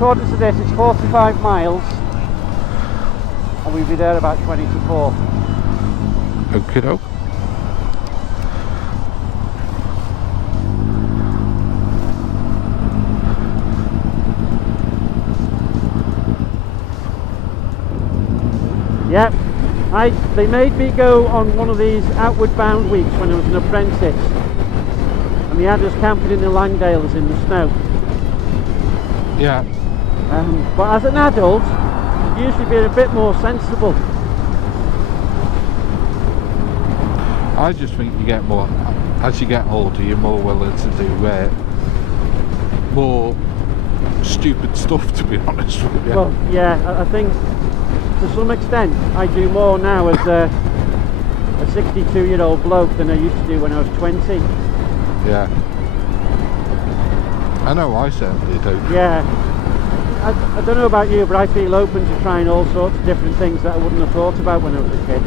according to this, it's 45 miles, and we'll be there about 20 to 4. Okie doke. Yep, they made me go on one of these outward bound weeks when I was an apprentice, and they had us camping in the Langdales in the snow. Yeah. But as an adult, you'd usually be a bit more sensible. I just think you get more, as you get older, you're more willing to do more stupid stuff, to be honest with you. Well, yeah, I think to some extent I do more now as a 62-year-old bloke than I used to do when I was 20. Yeah. I know I certainly do. Yeah. I don't know about you, but I feel open to trying all sorts of different things that I wouldn't have thought about when I was a kid.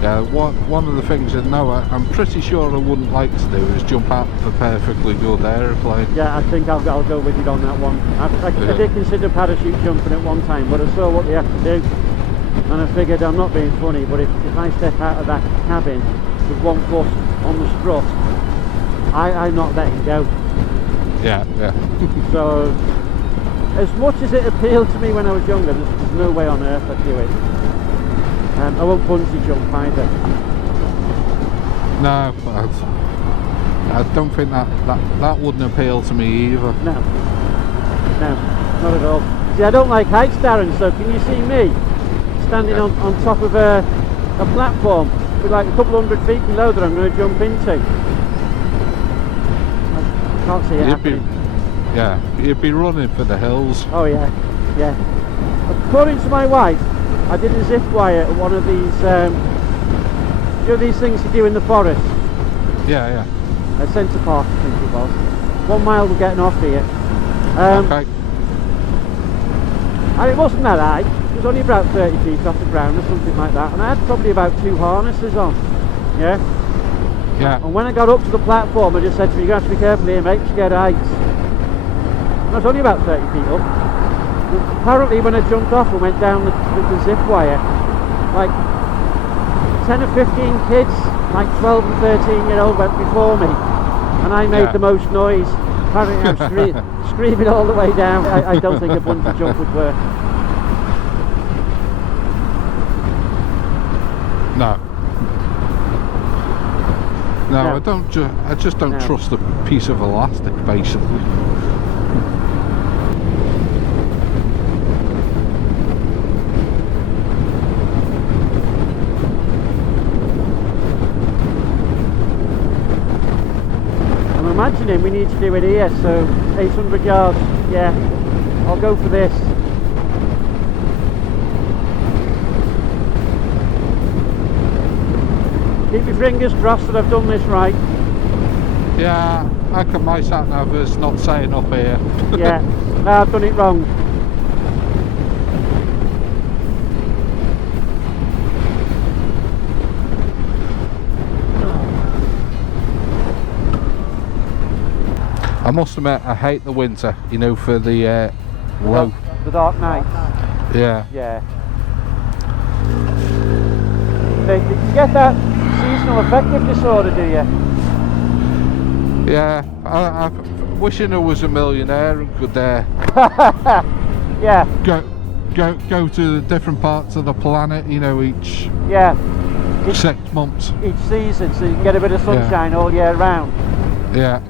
Yeah, one of the things I know I'm pretty sure I wouldn't like to do is jump out of a perfectly good aeroplane. Yeah, I think I'll go with you on that one. I did consider parachute jumping at one time, but I saw what they have to do, and I figured, I'm not being funny, but if I step out of that cabin with one foot on the strut, I'm not letting go. Yeah, yeah. So, as much as it appealed to me when I was younger, there's no way on earth I'd do it. I won't bungee jump either. No, I don't think that wouldn't appeal to me either. No, not at all. See, I don't like heights, Darren, so can you see me standing on top of a platform with like a couple hundred feet below that I'm going to jump into? I can't see it happening. You'd be running for the hills. Oh yeah, yeah. According to my wife, I did a zip wire at one of these, you know, these things you do in the forest? Yeah, yeah. At Centre Park, I think it was. 1 mile we're getting off here. Okay. And it wasn't that high. It was only about 30 feet off the ground or something like that. And I had probably about 2 harnesses on. Yeah? Yeah. And when I got up to the platform, I just said to me, you're going to have to be careful here, mate, you're scared of heights. And I was only about 30 feet up. Apparently when I jumped off and went down the zip wire, like 10 or 15 kids, like 12 and 13-year-old went before me, and I made the most noise. Apparently I'm screaming all the way down. I don't think a bungee jump would work. No, I just don't trust a piece of elastic, basically. Imagining we need to do it here, so 800 yards, yeah, I'll go for this. Keep your fingers crossed that I've done this right. Yeah, how come my sat-navs not saying up here? Yeah, no, I've done it wrong. I must admit, I hate the winter, you know, for the low. The dark nights. Yeah. Yeah. You get that seasonal affective disorder, do you? Yeah, I'm wishing I was a millionaire and could yeah. Go to the different parts of the planet, you know, each 6 months. Each season, so you can get a bit of sunshine all year round. Yeah.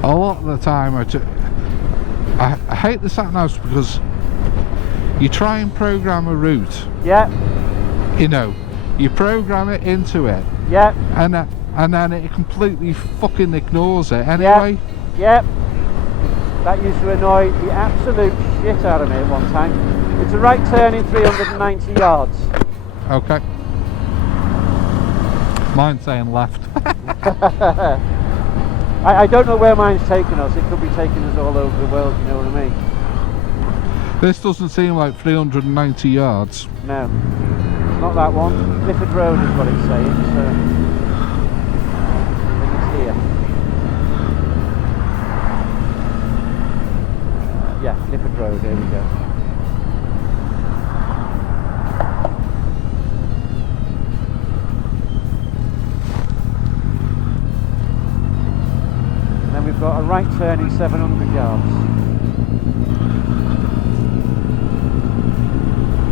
A lot of the time I hate the sat-navs because you try and program a route. Yeah. You know, you program it into it. Yeah. And then it completely fucking ignores it anyway. Yeah. That used to annoy the absolute shit out of me at one time. It's a right turn in 390 yards. Okay. Mine's saying left. I don't know where mine's taking us. It could be taking us all over the world, you know what I mean? This doesn't seem like 390 yards. No, not that one. Clifford Road is what it's saying, so I think it's here. Yeah, Clifford Road, there we go. And then we've got a right turn in 700 yards.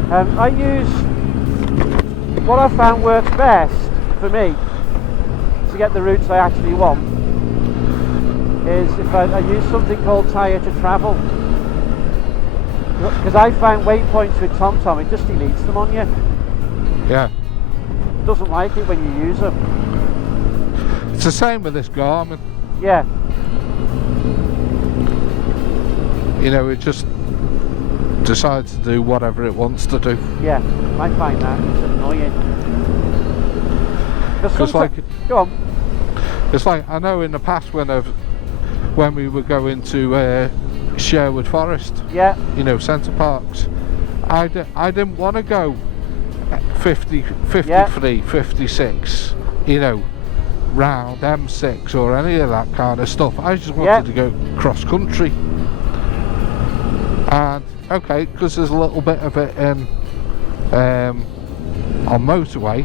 I use, what I found works best for me to get the routes I actually want is if I use something called Tyre to Travel, because I find waypoints with TomTom, it just deletes them on you. Yeah. It doesn't like it when you use them. It's the same with this Garmin. Yeah. You know, it just decides to do whatever it wants to do. Yeah, I find that it's annoying. Because like, go on. It's like, I know in the past when we were going to Sherwood Forest, yeah, you know, Centre Parks, I didn't want to go 50, 53, yeah. 56, you know, round M6 or any of that kind of stuff. I just wanted to go cross country. And okay, because there's a little bit of it in on motorway,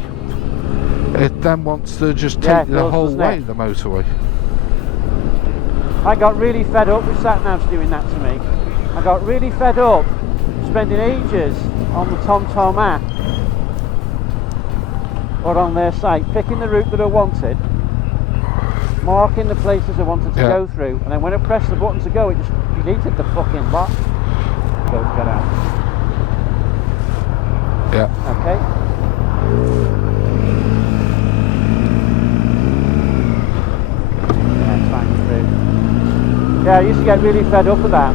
it then wants to just take the whole way the motorway. I got really fed up with sat-navs doing that to me. I got really fed up spending ages on the TomTom app or on their site, picking the route that I wanted, marking the places I wanted to go through, and then when I pressed the button to go, it just deleted the fucking lot. Go to get out. Yeah. Okay. Yeah, it's fine through. Yeah, I used to get really fed up with that.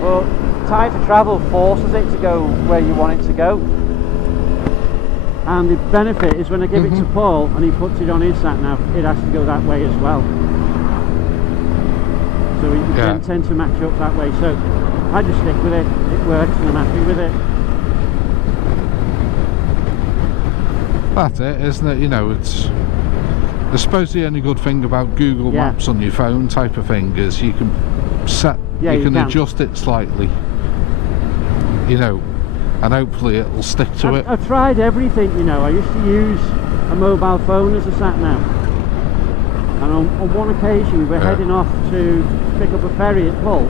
But Tyre to Travel forces it to go where you want it to go. And the benefit is when I give it to Paul and he puts it on his sat-nav, it has to go that way as well. So we can tend to match up that way. So I just stick with it. It works and I'm happy with it. That's it, isn't it? You know, it's, I suppose the only good thing about Google Maps on your phone type of thing is you can set, you can adjust it slightly, you know, and hopefully it'll stick to it. I've tried everything, you know. I used to use a mobile phone as a sat-nav, and on one occasion we were heading off to pick up a ferry at Hull,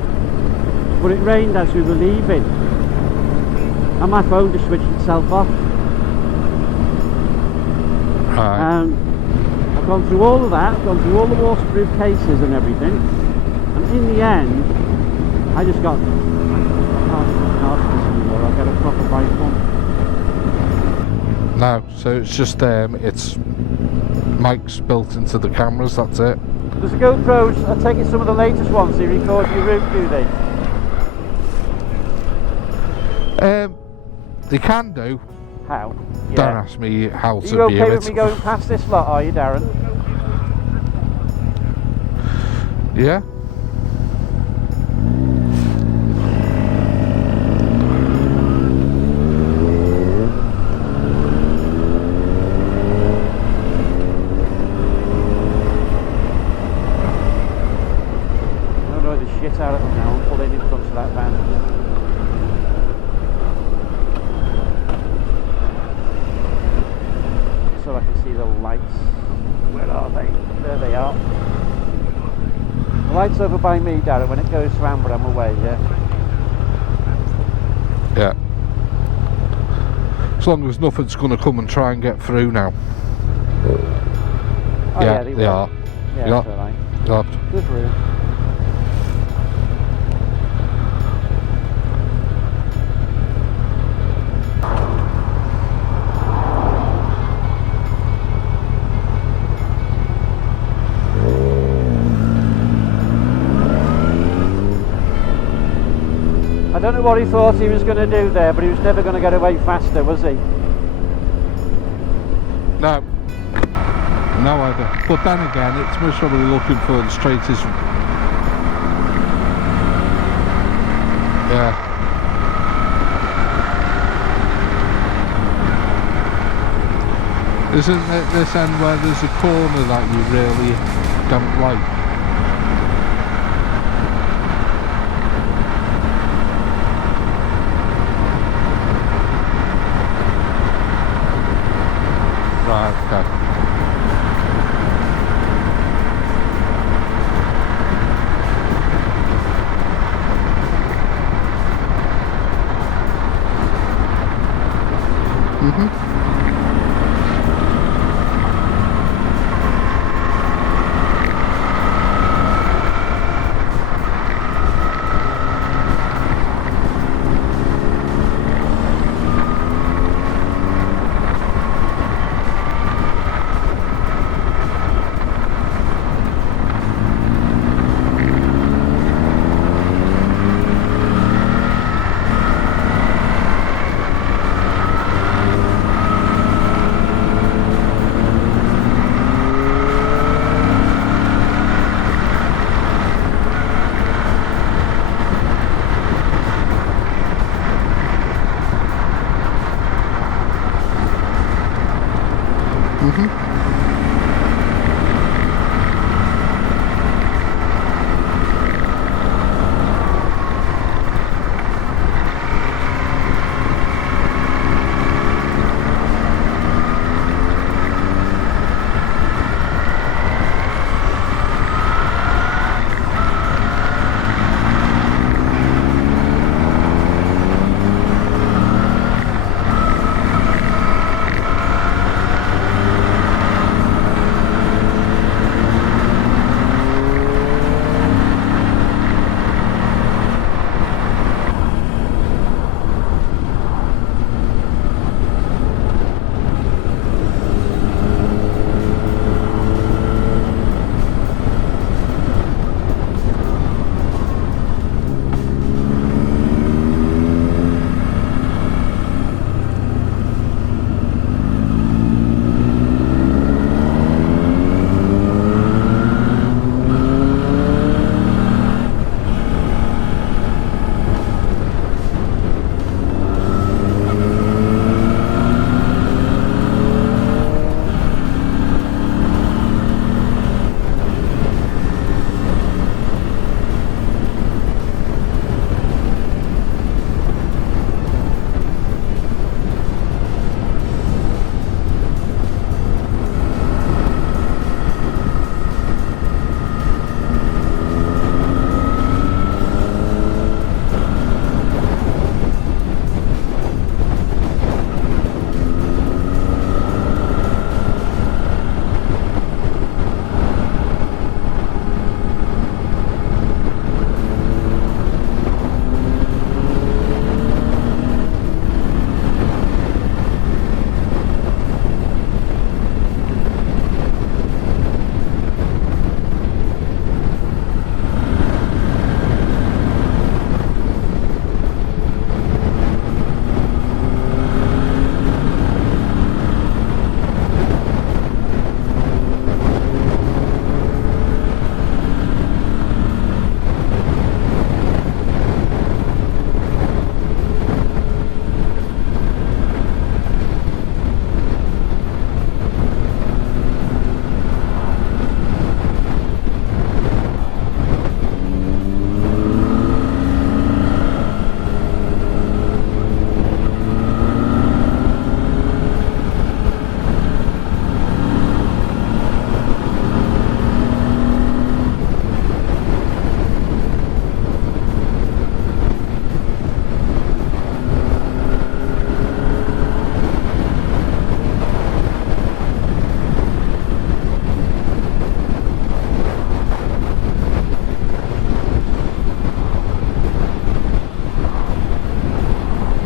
but it rained as we were leaving and my phone just switched itself off. And I've gone through all of that, gone through all the waterproof cases and everything, and in the end I just got, I can't do this anymore, I'll get a proper bike one. No, so it's just it's mics built into the cameras, that's it. Does the GoPros, I take it some of the latest ones, they record your route, do they? They can do. How? Yeah. Don't ask me how to view it. Are you okay with me going past this lot, are you, Darren? Yeah. I'll annoy the shit out of them now and pull in front of that van. So I can see the lights. Where are they? There they are. The light's over by me, Darren. When it goes to amber, I'm away, yeah? Yeah. As long as nothing's going to come and try and get through now. Oh, yeah, they are. Yeah, that's alright. Good route. I don't know what he thought he was going to do there, but he was never going to get away faster, was he? No. No idea. But then again, it's most probably looking for the straightest. Yeah. Isn't it this end where there's a corner that you really don't like? Right, okay.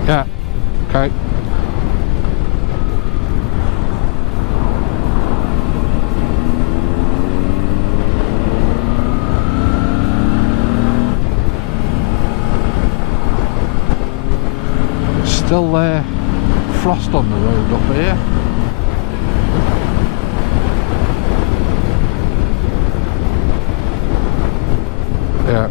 Yeah. Okay. Still frost on the road up here. Yeah.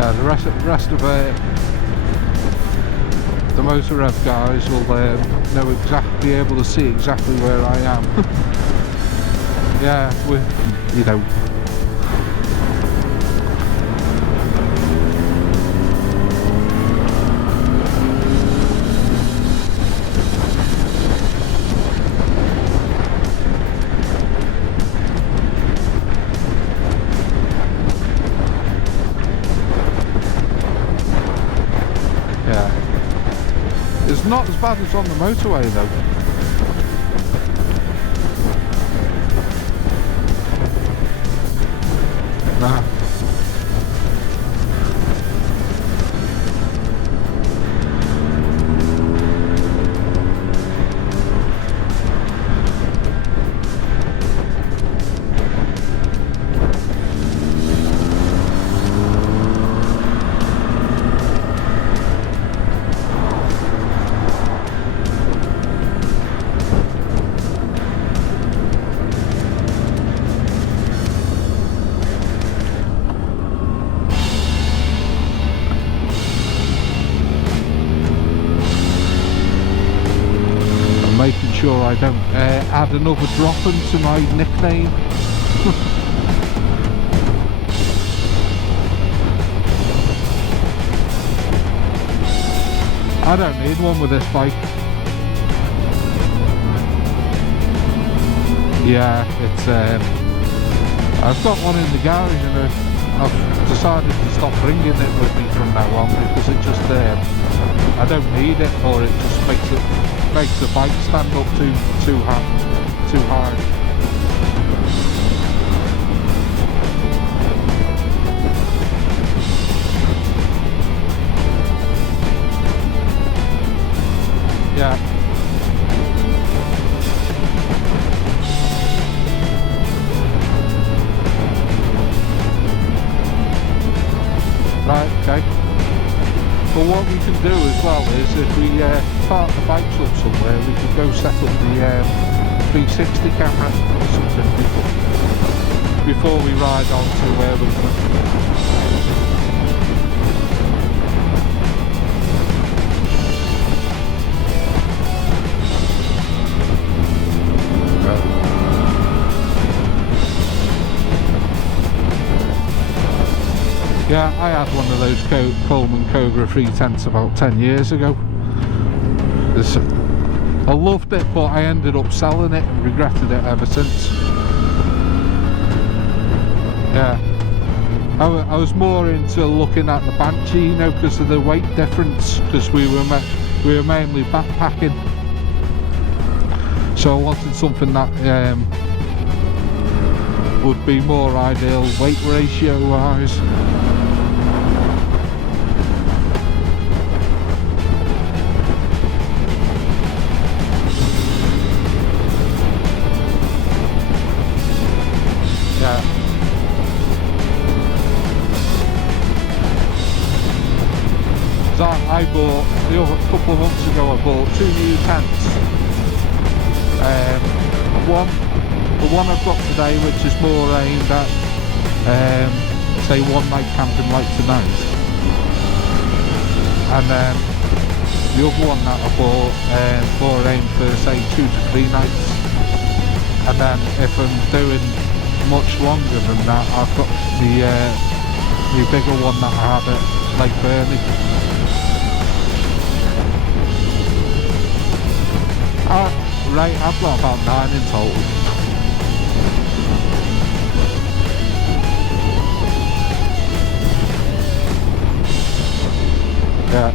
Yeah, the rest of the motor rev guys will know exactly, be able to see exactly where I am. Yeah, with, you know. It's not as bad as on the motorway though. Nah. Making sure I don't add another drop into my nickname. I don't need one with this bike. Yeah, it's I've got one in the garage and I've decided to stop bringing it with me from now on because it just I don't need it, or it just makes the bike stand up too high. Yeah. Right, okay. But what we can do as well is, if we park the bikes up somewhere, we can go set up the 360 camera or something before we ride on to where we're going. Yeah, I had one of those Coleman Cobra 310s about 10 years ago. I loved it, but I ended up selling it and regretted it ever since. Yeah, I was more into looking at the Banshee, you know, because of the weight difference, because we were mainly backpacking. So I wanted something that would be more ideal weight ratio wise. I bought, a couple of months ago, I bought 2 new tents. The one I've got today, which is more aimed at, say, one night camping like tonight. And then the other one that I bought, more aimed for, say, 2 to 3 nights. And then if I'm doing much longer than that, I've got the bigger one that I had at Lake Burnley. Right, I've got about 9 in total. Yeah.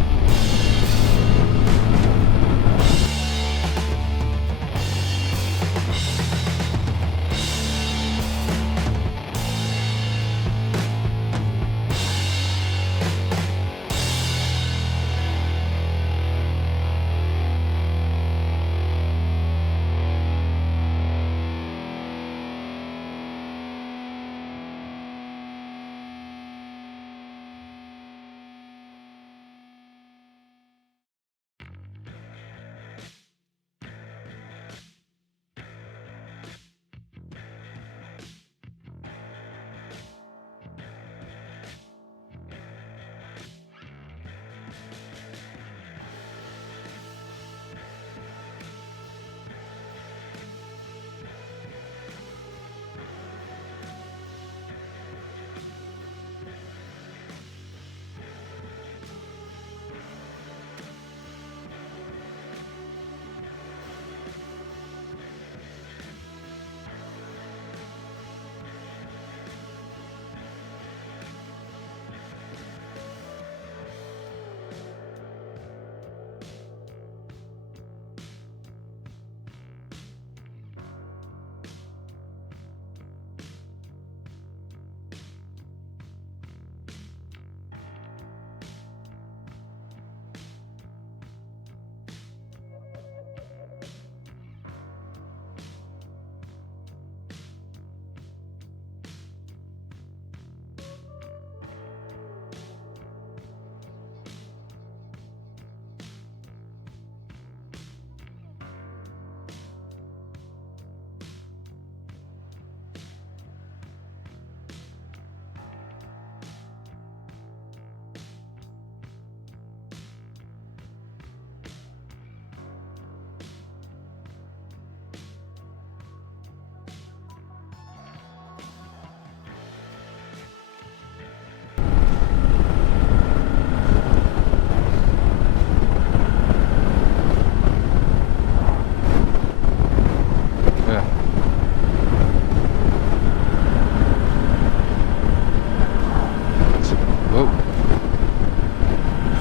Whoa.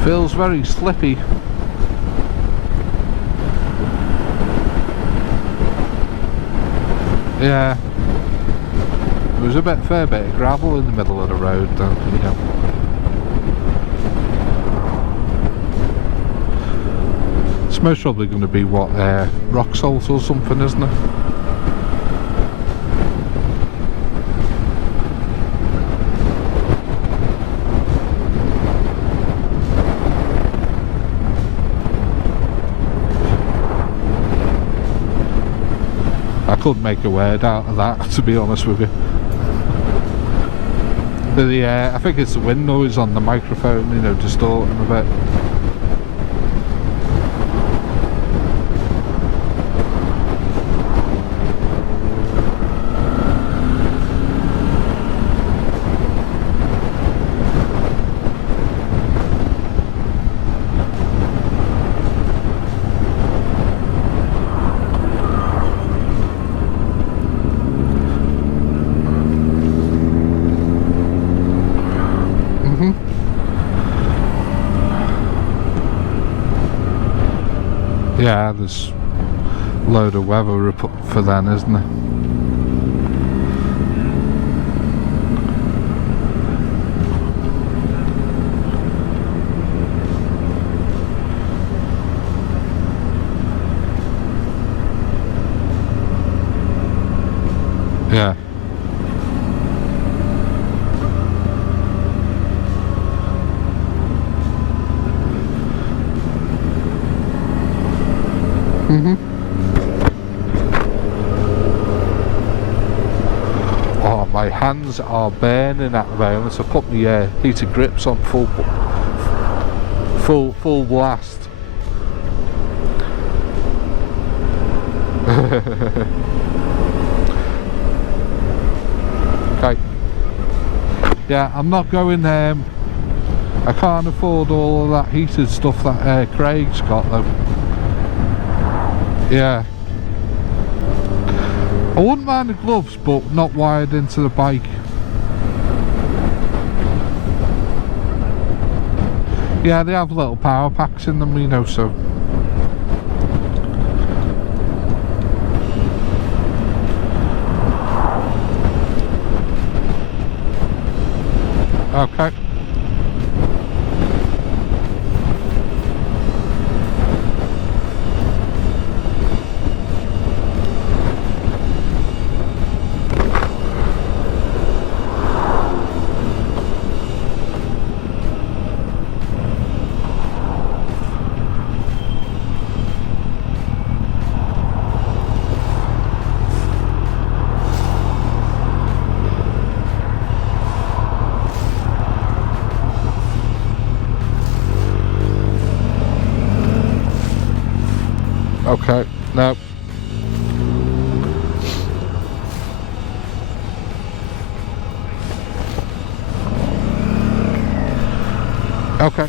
Feels very slippy. Yeah. There's a fair bit of gravel in the middle of the road, don't you know? It's most probably going to be what, rock salt or something, isn't it? I couldn't make a word out of that, to be honest with you. But I think it's the wind noise on the microphone, you know, distorting a bit. Yeah, there's a load of weather report for then, isn't there? Yeah. Oh, my hands are burning at the moment. I put my heated grips on full blast. Okay. Yeah, I'm not going. I can't afford all of that heated stuff that Craig's got though. Yeah. I wouldn't mind the gloves, but not wired into the bike. Yeah, they have little power packs in them, you know, so. Okay. Okay, no. Okay.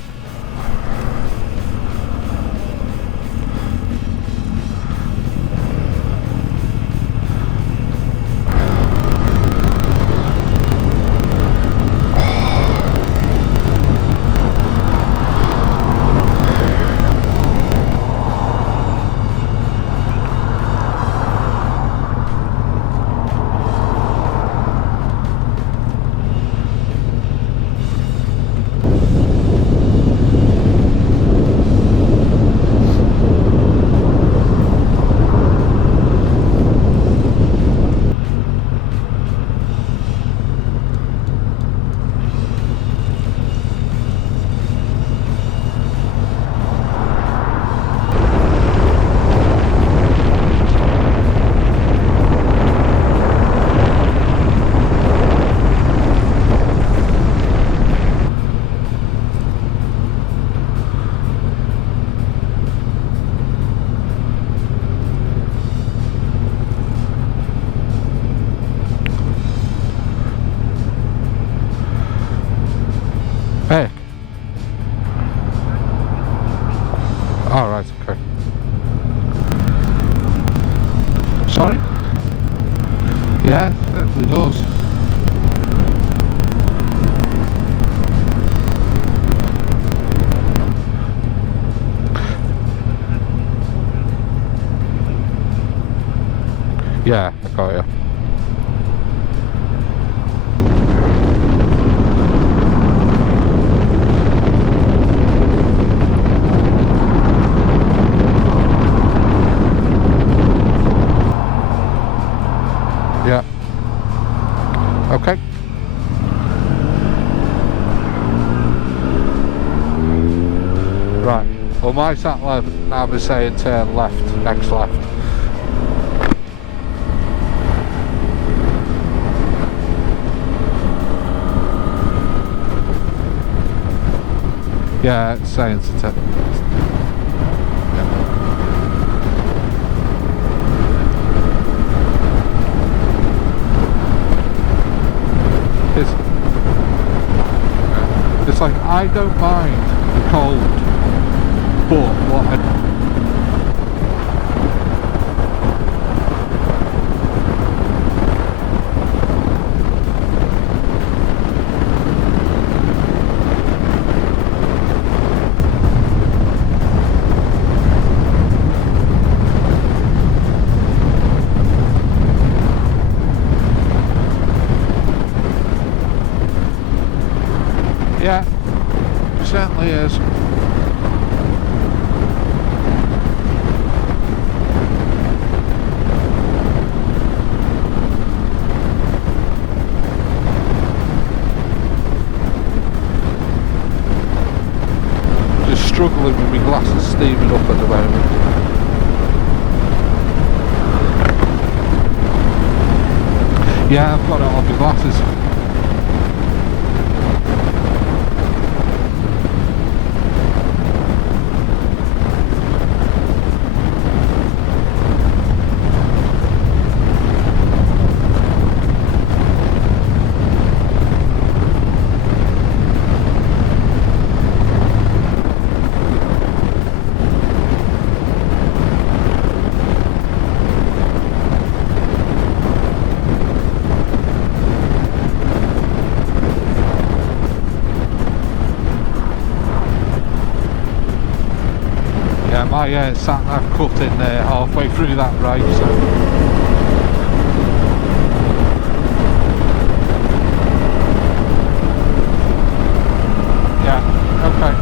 Hey. All right, okay. Sorry? Yeah, it does. Yeah, I got you. Yeah. Okay. Right. Well, my sat-nav is saying turn left, next left. Yeah, it's saying to turn. It's like, I don't mind the cold, but what I yeah, it certainly is. Just struggling with my glasses steaming up at the moment. Yeah, I've got it on my glasses. My sat-nav cut in there halfway through that right, so yeah, okay.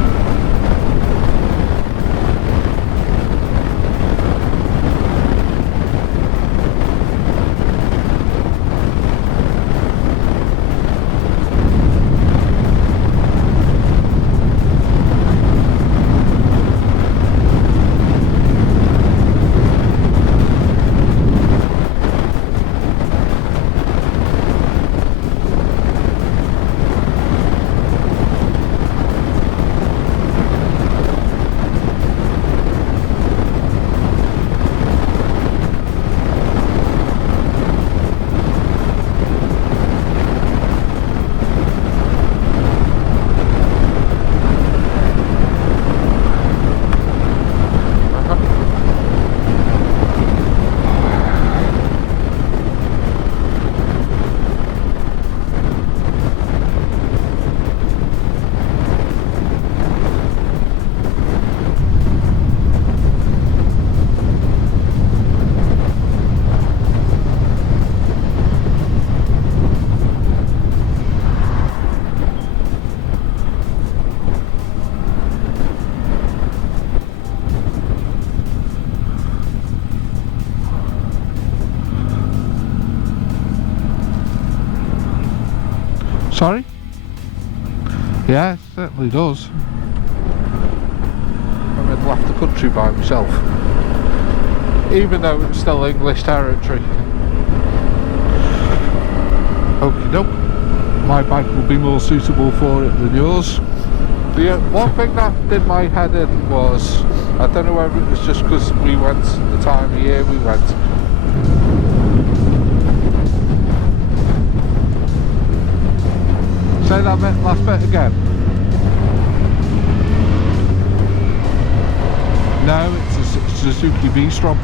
Sorry? Yeah, it certainly does. I'd left the country by myself, even though it's still English territory. Okie doke. My bike will be more suitable for it than yours. The one thing that did my head in was, I don't know whether it was just because we went the time of year we went. Say that last bit again. No, it's a Suzuki Vstrom.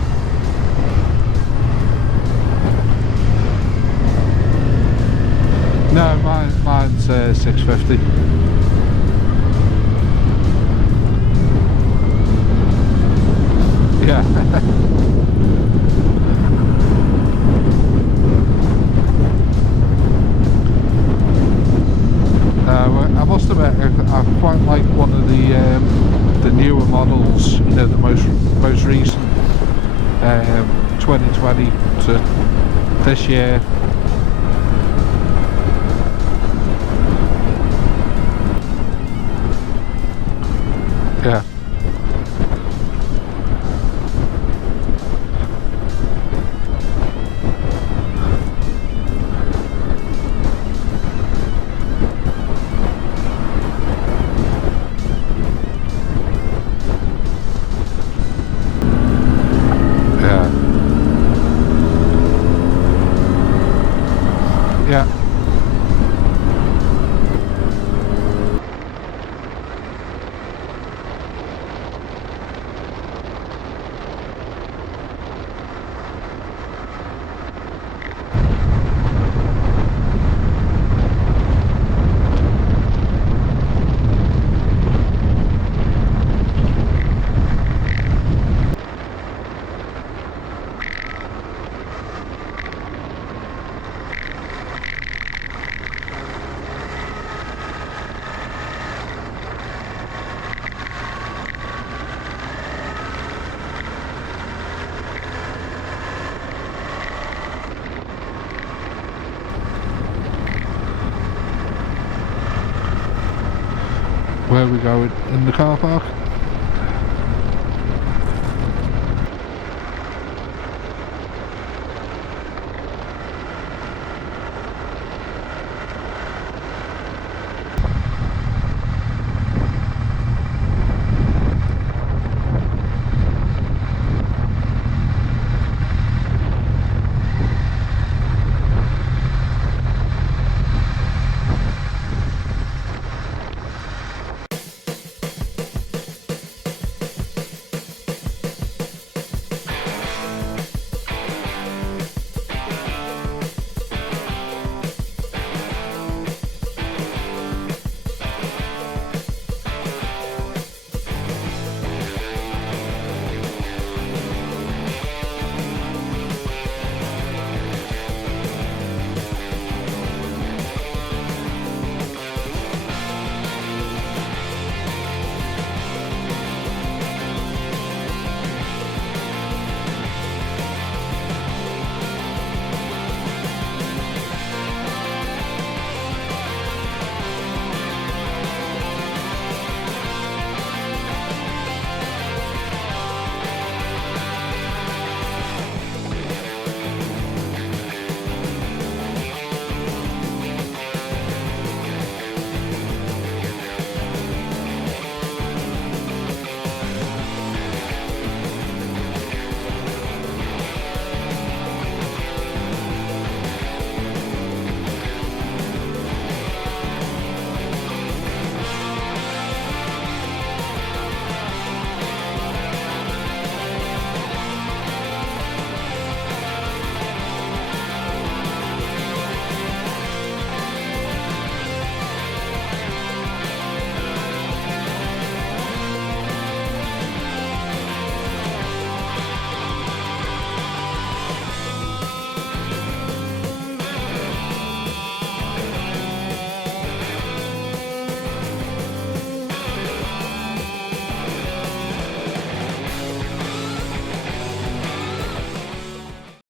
No, mine's 650. Yeah. it. I quite like one of the newer models. You know, the most recent 2020 to this year. Yeah. Yeah. Where are we going? In the car park?